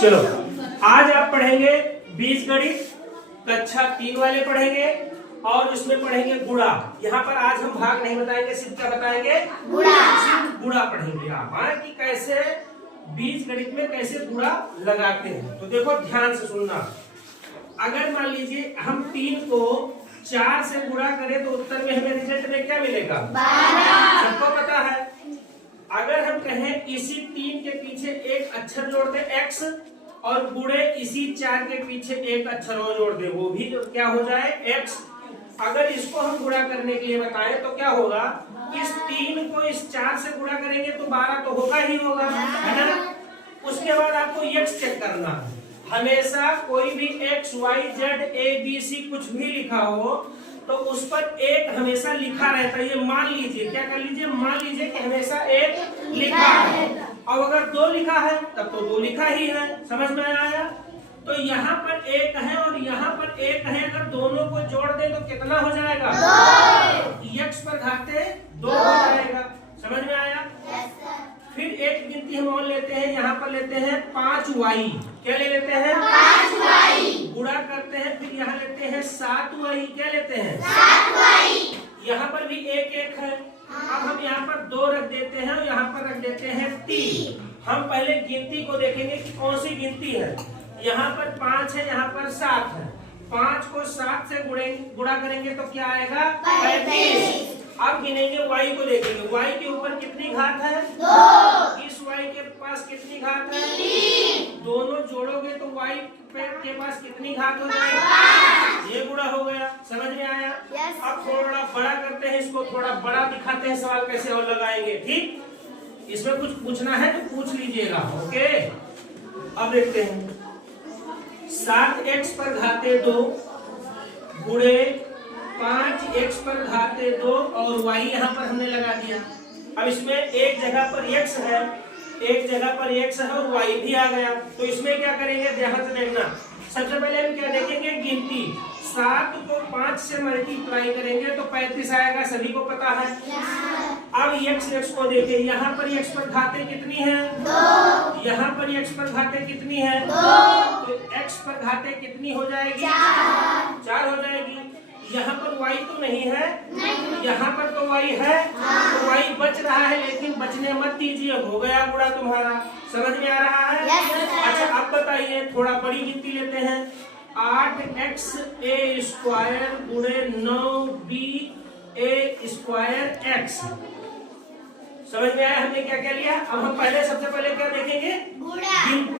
चलो आज आप पढ़ेंगे बीजगणित कक्षा 3 वाले पढ़ेंगे और उसमें पढ़ेंगे गुणा। यहाँ पर आज हम भाग नहीं बताएंगे, सिर्फ क्या बताएंगे? गुणा। सिर्फ गुणा पढ़ेंगे आप, कि कैसे बीजगणित में कैसे गुणा लगाते हैं। तो देखो ध्यान से सुनना। अगर मान लीजिए हम 3 को 4 से गुणा करें तो उत्तर में हमें रिजल्ट में क्या मिलेगा? 12। सबको पता है। अगर हम कहें इसी 3 के पीछे एक अक्षर जोड़ दे x और गुणे इसी 4 के पीछे एक अक्षर और जोड़ दे, वो भी तो क्या हो जाए? x। अगर इसको हम गुणा करने के लिए बताएं तो क्या होगा? इस 3 को इस 4 से गुणा करेंगे तो 12 तो होगा ही होगा, है ना? उसके बाद आपको x चेक करना है। हमेशा कोई भी x, y, z, a, b, c कुछ भी लिखा हो तो उस पर एक हमेशा लिखा रहता है। ये मान लीजिए, क्या कर लीजिए, मान लीजिए कि हमेशा एक लिखा है। अब अगर 2 लिखा है तब तो 2 लिखा ही है। समझ में आया? तो यहाँ पर एक है और यहाँ पर एक है, अगर दोनों को जोड़ दें तो कितना हो जाएगा? 2। x पर घाते 2 हो जाएगा। समझ में आया? फिर एक गिनती हम और लेते हैं, यहाँ पर लेते हैं 5y। क्या ले लेते हैं? 5y। गुणा करते हैं, फिर यहाँ लेते हैं 7y। क्या लेते हैं? 7y। यहाँ पर भी एक एक है। अब हम यहाँ पर 2 रख देते हैं और यहाँ पर रख देते हैं 3। हम पहले गिनती को देखेंगे कि कौन सी गिनती है। यहाँ पर 5 है, यहाँ पर 7 है। 5 को 7 से गुणा करेंगे तो क्या आएगा? 35। अब गिनेंगे y को, देखेंगे y के ऊपर कितनी घात है? 2। इस y के पास कितनी घात है? 3। दोनों जोड़ोगे तो y के पास कितनी घात हो जाएगी? 5। ये गुणा हो गया। समझ में आया? अब थोड़ा बड़ा करते हैं, इसको थोड़ा बड़ा दिखाते हैं, सवाल कैसे और लगाएंगे। ठीक, इसमें कुछ पूछना है तो पूछ लीजिएगा। ओके, अब देखते हैं 7x पर घाते 2 गुणे 5x पर घाते 2 और y यहाँ पर हमने लगा दिया। अब इसमें एक जगह पर x है, एक जगह पर x है और y भी आ गया। तो इसमें क्या करेंगे, ध्यान से देखना। सबसे पहले हम क्या देखेंगे? गिनती। 7 को 5 से मल्टीप्लाई करेंगे तो 35 आएगा, सभी को पता है। अब x को देखिए, यहाँ पर x पर घाते कितनी है? 2। यहाँ पर x पर घाते कितनी है? 2। तो x पर घाते कितनी हो जाएगी? 4 हो जाएगी। यहाँ पर y तो नहीं है, यहाँ पर तो y है, तो y बच रहा है, लेकिन बचने मत दीजिए, हो गया गुणा तुम्हारा। समझ में आ रहा है? अच्छा, अब बताइए, थोड़ा बड़ी गिनती लेते हैं। 8x a स्क्वायर गुणे 9b a स्क्वायर x। समझ में आया हमने क्या क्या लिया? अब हम पहले सबसे पहले क्या देखेंगे? गुणा।